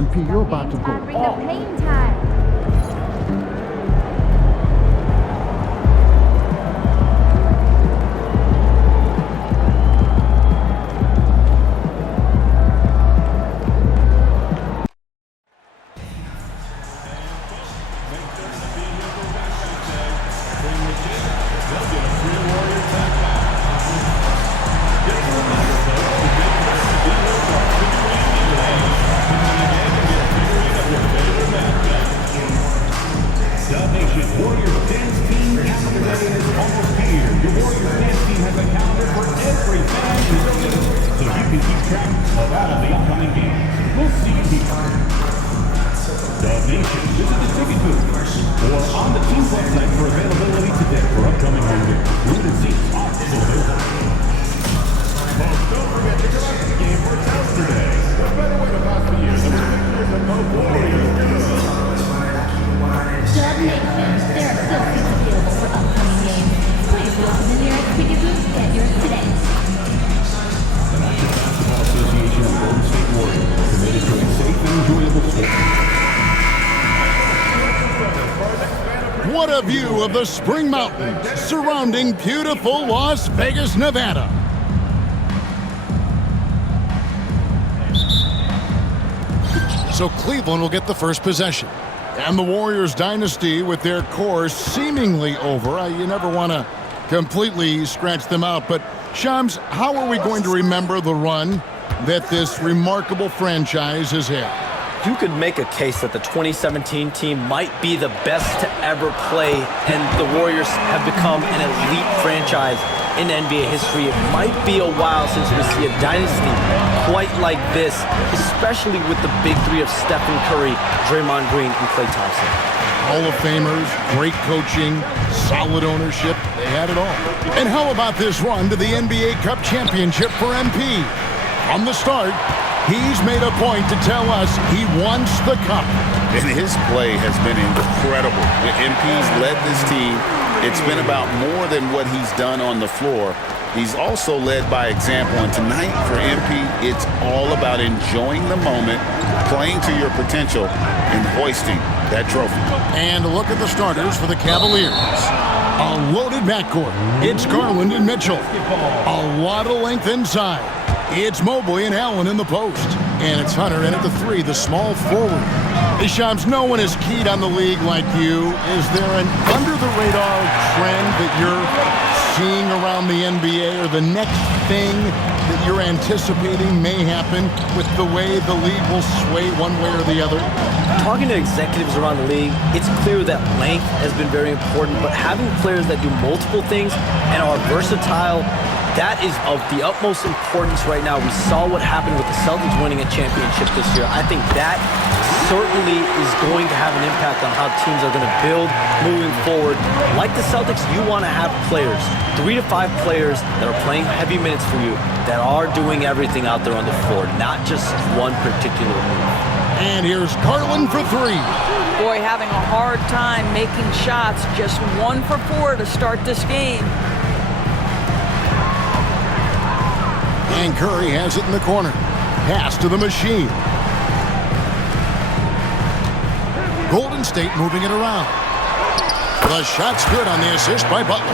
MP, you're about to go Bring off. the pain time. Warriors Dance Team calendar day is almost here. Your Warriors Dance Team has a calendar for every fan in the building, so you can keep track of all of the upcoming games. We'll see you here. Dub Nation, visit the ticket booth or on the team's website for availability today for upcoming home games. Limited seats are still available. Folks, don't forget to come out to the game for Towns today. What better way to pass the year than with pictures of both Warriors and Dub Nation, there are still seats available for upcoming games. Please go to the nearest ticket booth and get yours today. The National Basketball Association of Golden State Warriors, committed to a safe and enjoyable sport. What a view of the Spring Mountains surrounding beautiful Las Vegas, Nevada. So Cleveland will get the first possession. And the Warriors dynasty with their core seemingly over. You never want to completely scratch them out. But Shams, how are we going to remember the run that this remarkable franchise has had? You could make a case that the 2017 team might be the best to ever play, and the Warriors have become an elite franchise in NBA history. It might be a while since we see a dynasty quite like this, especially with the big three of Stephen Curry, Draymond Green, and Klay Thompson. Hall of Famers, great coaching, solid ownership, they had it all. And how about this run to the NBA Cup Championship for MP? From the start, he's made a point to tell us he wants the cup. And his play has been incredible. MP's led this team. It's been about more than what he's done on the floor. He's also led by example, and tonight for MP, it's all about enjoying the moment, playing to your potential, and hoisting that trophy. And look at the starters for the Cavaliers. A loaded backcourt. It's Garland and Mitchell. A lot of length inside. It's Mobley and Allen in the post. And it's Hunter in at the three, the small forward. Hey, Shams, no one is keyed on the league like you. Is there an under-the-radar trend that you're seeing around the NBA, or the next thing that you're anticipating may happen with the way the league will sway one way or the other? Talking to executives around the league, it's clear that length has been very important, but having players that do multiple things and are versatile, that is of the utmost importance right now. We saw what happened with the Celtics winning a championship this year. I think that certainly is going to have an impact on how teams are going to build moving forward. Like the Celtics, you want to have players, 3 to 5 players that are playing heavy minutes for you, that are doing everything out there on the floor, not just one particular move. And here's Garland for three. Boy, having a hard time making shots. Just 1 for 4 to start this game. And Curry has it in the corner. Pass to the machine. Golden State moving it around. The shot's good on the assist by Butler.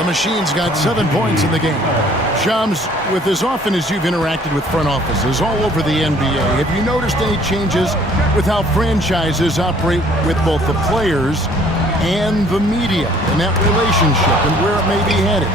The machine's got 7 points in the game. Shams, with as often as you've interacted with front offices all over the NBA, have you noticed any changes with how franchises operate with both the players and the media and that relationship and where it may be headed?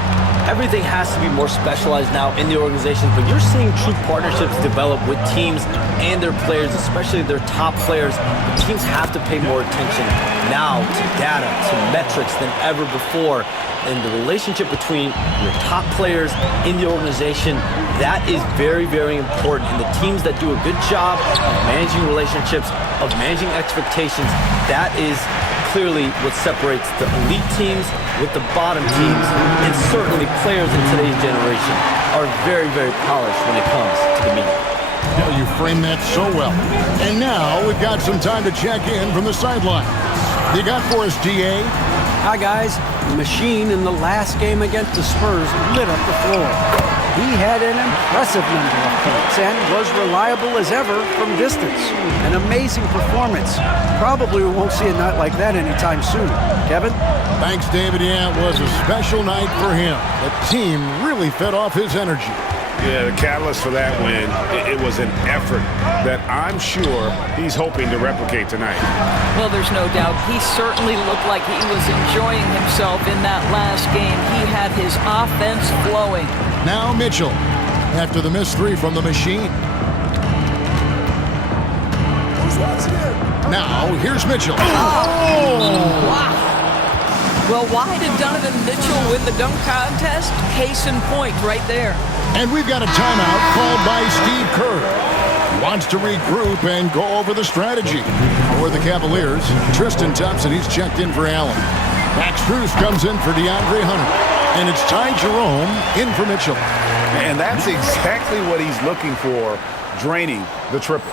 Everything has to be more specialized now in the organizations, but you're seeing true partnerships develop with teams and their players, especially their top players. The teams have to pay more attention now to data, to metrics than ever before. And the relationship between your top players in the organization, that is very, very important. And the teams that do a good job of managing relationships, of managing expectations, that is clearly what separates the elite teams with the bottom teams. And certainly players in today's generation are very, very polished when it comes to the media. Well, you framed that so well. And now we've got some time to check in from the sideline. You got for us, DA? Hi, guys. The machine in the last game against the Spurs lit up the floor. He had an impressive number of points and was reliable as ever from distance. An amazing performance. Probably we won't see a night like that anytime soon. Kevin? Thanks, David. Yeah, it was a special night for him. The team really fed off his energy. Yeah, the catalyst for that win, it was an effort that I'm sure he's hoping to replicate tonight. Well, there's no doubt. He certainly looked like he was enjoying himself in that last game. He had his offense flowing. Now Mitchell, after the missed three from the machine. Now, here's Mitchell. Wow. Well, why did Donovan Mitchell win the dunk contest? Case in point right there. And we've got a timeout called by Steve Kerr. He wants to regroup and go over the strategy. For the Cavaliers, Tristan Thompson, he's checked in for Allen. Max Strus comes in for DeAndre Hunter. And it's Ty Jerome in for Mitchell. And that's exactly what he's looking for, draining the triple.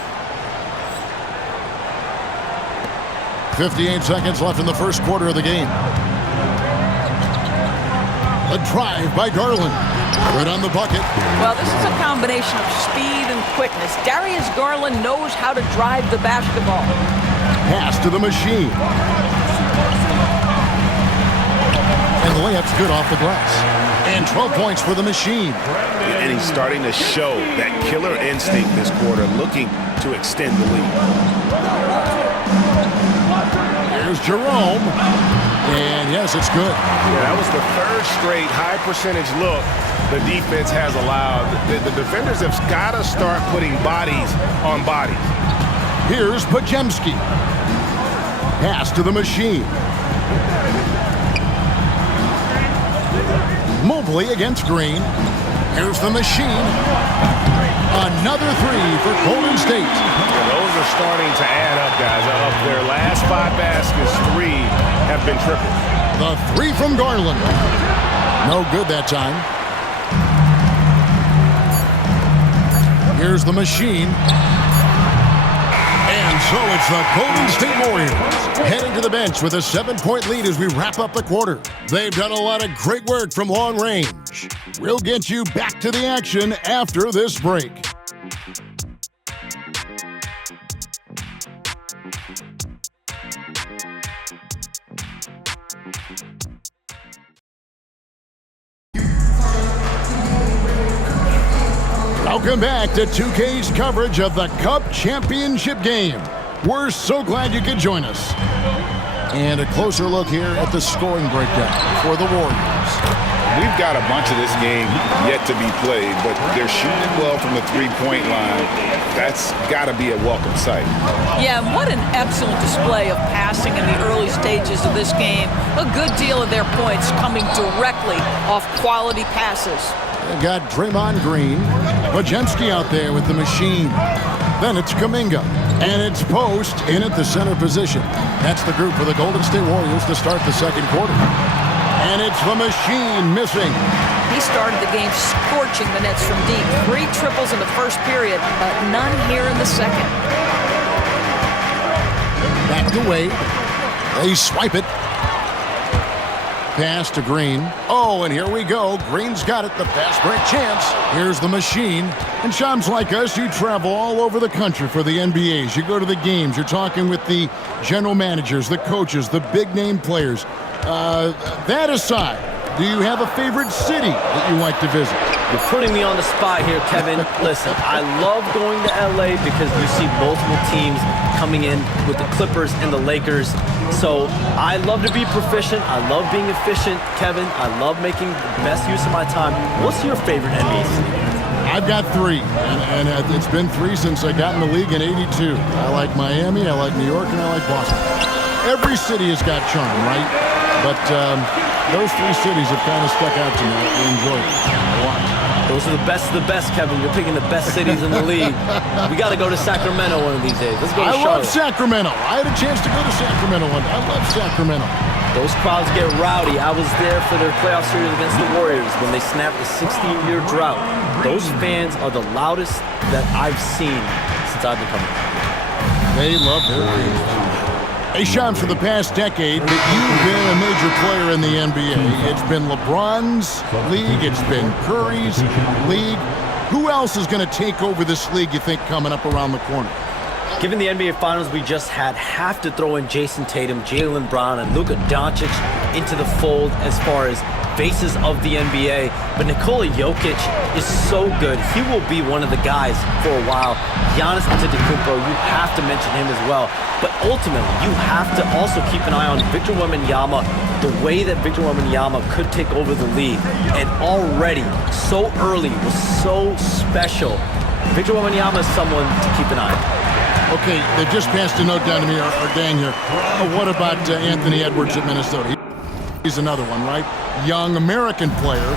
58 seconds left in the first quarter of the game. A drive by Garland. Good on the bucket. Well, this is a combination of speed and quickness. Darius Garland knows how to drive the basketball. Pass to the machine. And the layup's good off the glass. And 12 points for the machine. And he's starting to show that killer instinct this quarter, looking to extend the lead. Here's Jerome. And yes, it's good. Yeah, that was the third straight high percentage look the defense has allowed. The defenders have got to start putting bodies on bodies. Here's Podziemski. Pass to the machine. Mobley against Green. Here's the machine. Another three for Golden State. Yeah, those are starting to add up, guys. Of their last 5 baskets, 3 have been tripled. The three from Garland. No good that time. Here's the machine. And so it's the Golden State Warriors heading to the bench with a 7-point lead as we wrap up the quarter. They've done a lot of great work from long range. We'll get you back to the action after this break. Welcome back to 2K's coverage of the Cup Championship game. We're so glad you could join us. And a closer look here at the scoring breakdown for the Warriors. We've got a bunch of this game yet to be played, but they're shooting well from the three-point line. That's got to be a welcome sight. Yeah, and what an excellent display of passing in the early stages of this game. A good deal of their points coming directly off quality passes. They've got Draymond Green, Podziemski out there with the machine. Then it's Kuminga, and it's Post in at the center position. That's the group for the Golden State Warriors to start the second quarter. And it's the machine missing. He started the game scorching the nets from deep. 3 triples in the first period, but none here in the second. Back to Wade. They swipe it. Pass to Green. Oh, and here we go. Green's got it. The fast break chance. Here's the machine. And chums like us, you travel all over the country for the NBAs. You go to the games. You're talking with the general managers, the coaches, the big-name players. That aside, do you have a favorite city that you like to visit? You're putting me on the spot here, Kevin. Listen, I love going to LA because you see multiple teams coming in with the Clippers and the Lakers. So I love to be proficient. I love being efficient, Kevin. I love making the best use of my time. What's your favorite NBA city? I've got 3, and it's been 3 since I got in the league in '82. I like Miami, I like New York, and I like Boston. Every city has got charm, right? But those 3 cities have kind of stuck out to me. I enjoy it a lot. Those are the best of the best, Kevin. You're picking the best cities in the league. We got to go to Sacramento one of these days. Let's go to Charlotte. I love Sacramento. I had a chance to go to Sacramento one day. I love Sacramento. Those crowds get rowdy. I was there for their playoff series against the Warriors when they snapped a 16-year drought. Those fans are the loudest that I've seen since I've been coming. They love their games. Hey, Sean, for the past decade that you've been a major player in the NBA, it's been LeBron's league, it's been Curry's league. Who else is going to take over this league, you think, coming up around the corner? Given the NBA Finals we just had, have to throw in Jason Tatum, Jaylen Brown, and Luka Doncic into the fold as far as faces of the NBA. But Nikola Jokic is so good. He will be one of the guys for a while. Giannis Antetokounmpo, you have to mention him as well. But ultimately, you have to also keep an eye on Victor Wembanyama, the way that Victor Wembanyama could take over the league. And already, so early, was so special. Victor Wembanyama is someone to keep an eye on. Okay, they just passed a note down to me, or Dan here. What about Anthony Edwards at Minnesota? He's another one, right? Young American player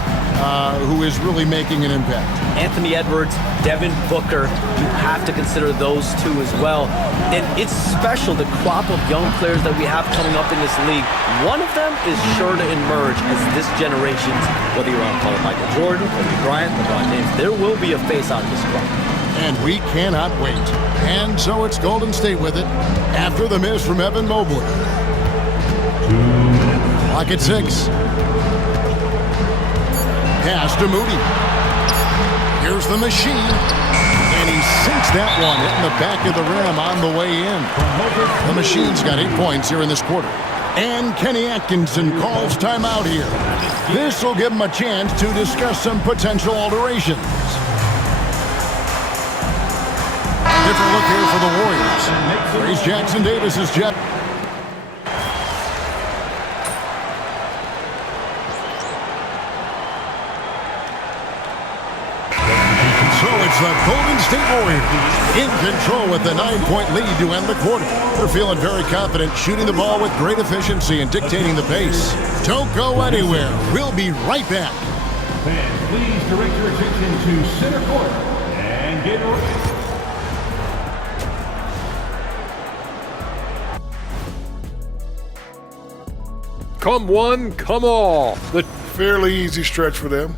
who is really making an impact. Anthony Edwards, Devin Booker, you have to consider those two as well. And it's special, the crop of young players that we have coming up in this league. One of them is sure to emerge as this generation's, whether you want to call it Michael Jordan, Kobe Bryant, LeBron James, there will be a face on this crop. And we cannot wait. And so it's Golden State with it after the miss from Evan Mobley. Clock at 6. Pass to Moody. Here's the machine. And he sinks that one, hitting the back of the rim on the way in. The machine's got 8 points here in this quarter. And Kenny Atkinson calls timeout here. This will give him a chance to discuss some potential alterations. Different look here for the Warriors. Here's Jackson Davis's jet. So it's the Golden State Warriors in control with the 9-point lead to end the quarter. They're feeling very confident, shooting the ball with great efficiency and dictating the pace. Don't go anywhere. We'll be right back. Fans, please direct your attention to center court and get ready. Come one, come all. The fairly easy stretch for them.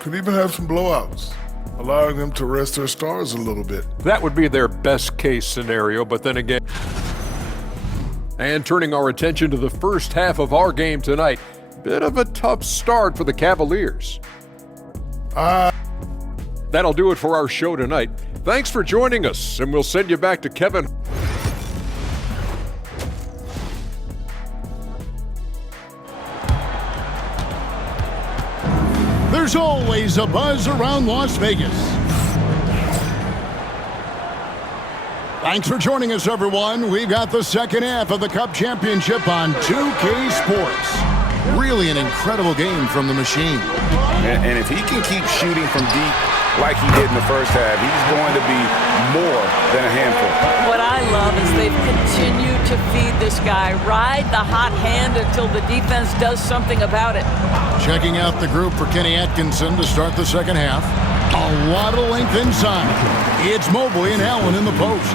Could even have some blowouts, allowing them to rest their stars a little bit. That would be their best case scenario, but then again. And turning our attention to the first half of our game tonight, bit of a tough start for the Cavaliers. That'll do it for our show tonight. Thanks for joining us, and we'll send you back to Kevin. There's always a buzz around Las Vegas. Thanks for joining us, everyone. We've got the second half of the Cup Championship on 2K Sports. Really an incredible game from the machine. And if he can keep shooting from deep like he did in the first half, he's going to be more than a handful. What I love is they've continued to feed this guy, ride the hot hand until the defense does something about it. Checking out the group for Kenny Atkinson to start the second half. A lot of length inside. It's Mobley and Allen in the post.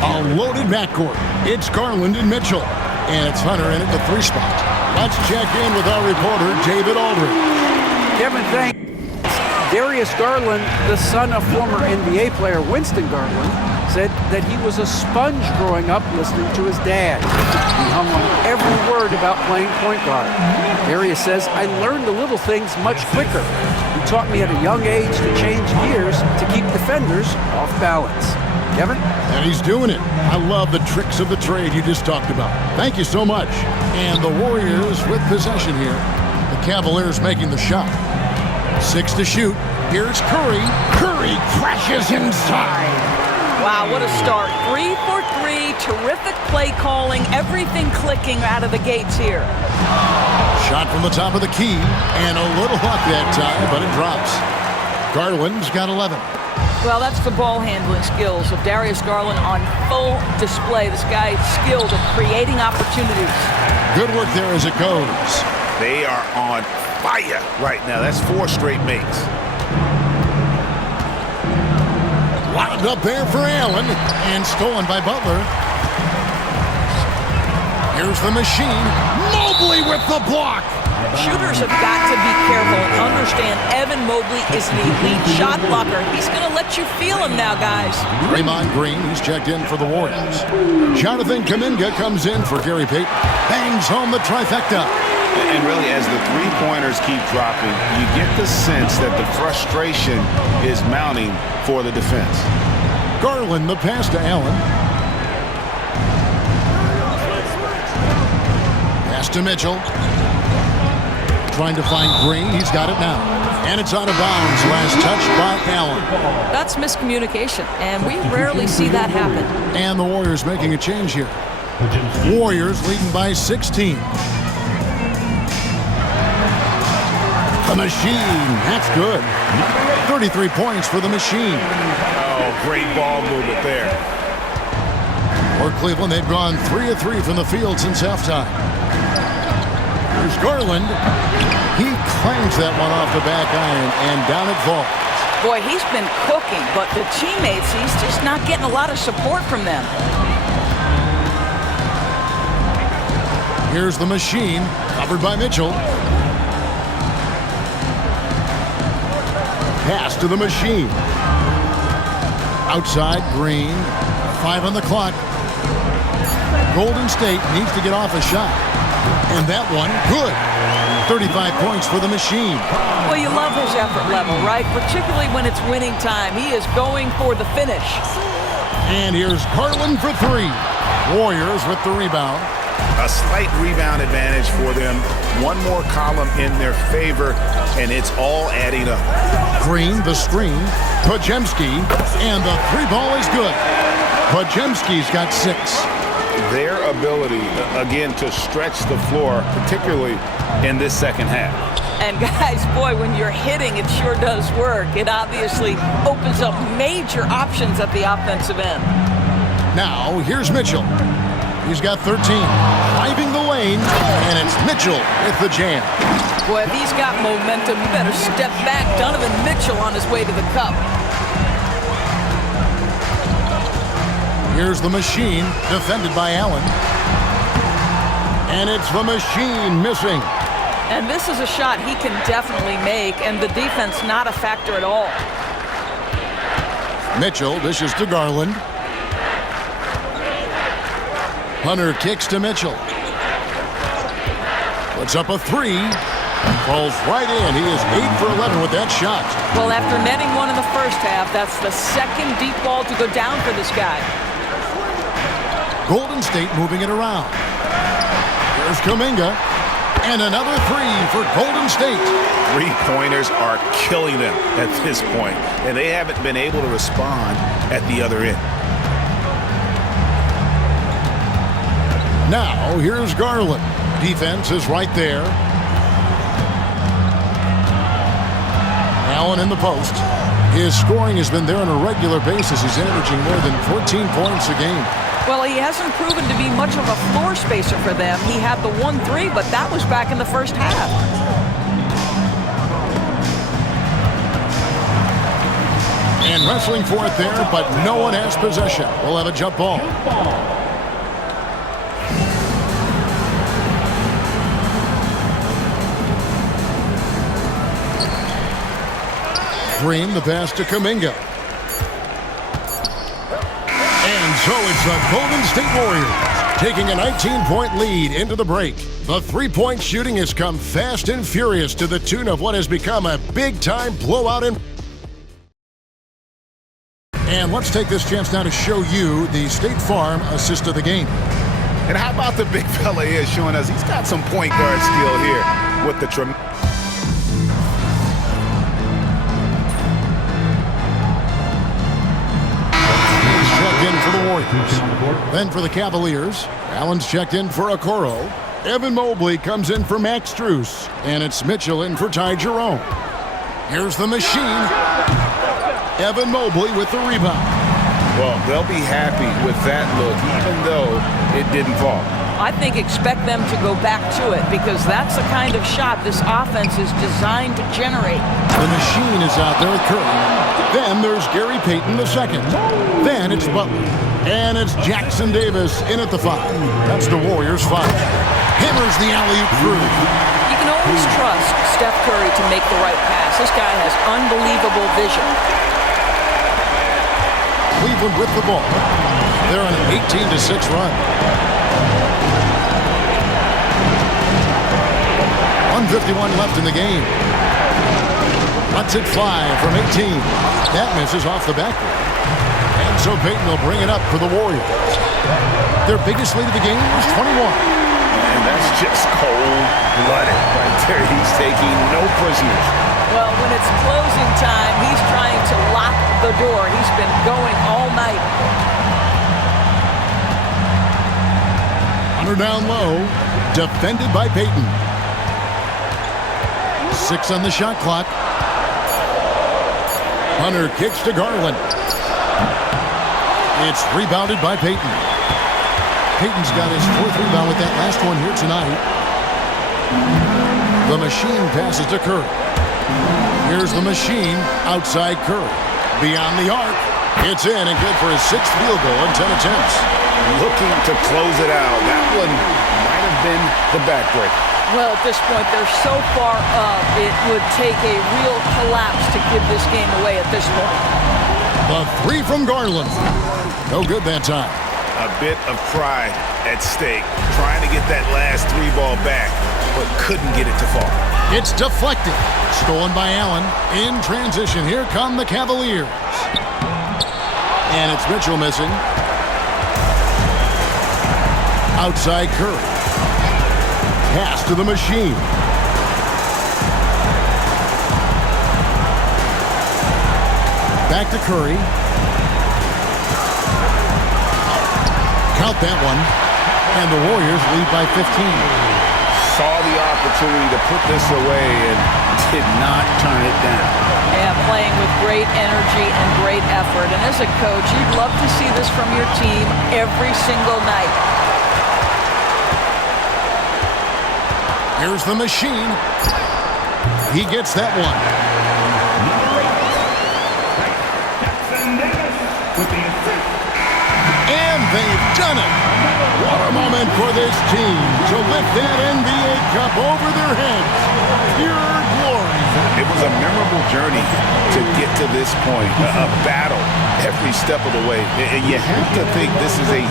A loaded backcourt. It's Garland and Mitchell. And it's Hunter in at the 3 spot. Let's check in with our reporter, David Aldridge. Kevin, thanks. Darius Garland, the son of former NBA player Winston Garland, said that he was a sponge growing up listening to his dad. He hung on every word about playing point guard. Darius says, I learned the little things much quicker. He taught me at a young age to change gears to keep defenders off balance. Kevin? And he's doing it. I love the tricks of the trade you just talked about. Thank you so much. And the Warriors with possession here. The Cavaliers making the shot. 6 to shoot. Here's Curry. Curry crashes inside. Wow, what a start. 3 for 3, terrific play calling, everything clicking out of the gates here. Shot from the top of the key, and a little luck that time, but it drops. Garland's got 11. Well, that's the ball handling skills of Darius Garland on full display. This guy is skilled at creating opportunities. Good work there as it goes. They are on fire right now. That's 4 straight makes. Wound up there for Allen, and stolen by Butler. Here's the machine. Mobley with the block. Shooters have got to be careful and understand Evan Mobley is an elite shot blocker. He's going to let you feel him now, guys. Draymond Green, he's checked in for the Warriors. Jonathan Kuminga comes in for Gary Payton. Bangs home the trifecta. And really, as the three-pointers keep dropping, you get the sense that the frustration is mounting for the defense. Garland, the pass to Allen. Pass to Mitchell. Trying to find Green. He's got it now. And it's out of bounds. Last touch by Allen. That's miscommunication, and we rarely see that happen. And the Warriors making a change here. Warriors leading by 16. The Machine. That's good. 33 points for the Machine. Oh, great ball movement there. For Cleveland, they've gone 3 of 3 from the field since halftime. Here's Garland. He clangs that one off the back iron, and down it falls. Boy, he's been cooking, but the teammates, he's just not getting a lot of support from them. Here's the Machine, covered by Mitchell. Pass to the Machine. Outside, Green. 5 on the clock. Golden State needs to get off a shot. And that one, good. 35 points for the Machine. Well, you love his effort level, right? Particularly when it's winning time. He is going for the finish. And here's Garland for 3. Warriors with the rebound. A slight rebound advantage for them. One more column in their favor, and it's all adding up. Green, the screen. Podziemski, and the 3 ball is good. Podziemski's got 6. Their ability, again, to stretch the floor, particularly in this second half. And guys, boy, when you're hitting, it sure does work. It obviously opens up major options at the offensive end. Now, here's Mitchell. He's got 13. Driving the lane, and it's Mitchell with the jam. Boy, if he's got momentum, you better step back. Donovan Mitchell on his way to the cup. Here's the Machine, defended by Allen. And it's the Machine missing. And this is a shot he can definitely make, and the defense not a factor at all. Mitchell dishes to Garland. Hunter kicks to Mitchell. Puts up a 3. Falls right in. He is 8 for 11 with that shot. Well, after netting one in the first half, that's the second deep ball to go down for this guy. Golden State moving it around. Here's Kuminga. And another 3 for Golden State. Three-pointers are killing them at this point, and they haven't been able to respond at the other end. Now, here's Garland. Defense is right there. Allen in the post. His scoring has been there on a regular basis. He's averaging more than 14 points a game. Well, he hasn't proven to be much of a floor spacer for them. He had the 1-3, but that was back in the first half. And wrestling for it there, but no one has possession. We'll have a jump ball. Green, the pass to Kuminga. And so it's the Golden State Warriors taking a 19-point lead into the break. The three-point shooting has come fast and furious to the tune of what has become a big-time blowout. And let's take this chance now to show you the State Farm assist of the game. And how about the big fella here showing us he's got some point guard skill here with the for the Warriors. Then for the Cavaliers, Allen's checked in for Okoro. Evan Mobley comes in for Max Strus. And it's Mitchell in for Ty Jerome. Here's the Machine. Evan Mobley with the rebound. Well, they'll be happy with that look, even though it didn't fall. I think expect them to go back to it because that's the kind of shot this offense is designed to generate. The Machine is out there at Curry. Then there's Gary Payton II. Then it's Butler. And it's Jackson Davis in at the 5. That's the Warriors' 5. Hammers the alley-oop through. You can can always trust Steph Curry to make the right pass. This guy has unbelievable vision. Cleveland with the ball. They're on an 18-6 run. 1:51 left in the game. Lets it fly from 18. That misses off the backboard. And so Payton will bring it up for the Warriors. Their biggest lead of the game was 21. And that's just cold-blooded right there. He's taking no prisoners. Well, when it's closing time, he's trying to lock the door. He's been going all night. Hunter down low, defended by Payton. 6 on the shot clock. Hunter kicks to Garland. It's rebounded by Payton. Payton's got his 4th rebound with that last one here tonight. The machine passes to Curry. Here's the machine outside Curry. Beyond the arc. It's in and good for his 6th field goal in 10 attempts. Looking to close it out. That one might have been the backbreaker. Well, at this point, they're so far up, it would take a real collapse to give this game away at this point. The 3 from Garland. No good that time. A bit of pride at stake, trying to get that last 3 ball back, but couldn't get it to fall. It's deflected. Stolen by Allen. In transition, here come the Cavaliers. And it's Mitchell missing. Outside Curry. Pass to the machine. Back to Curry. Count that one. And the Warriors lead by 15. Saw the opportunity to put this away and did not turn it down. Yeah, playing with great energy and great effort. And as a coach, you'd love to see this from your team every single night. Here's the machine. He gets that one. And they've done it. What a moment for this team to lift that NBA Cup over their heads. Pure glory. It was a memorable journey to get to this point, a battle every step of the way. And you have to think this is a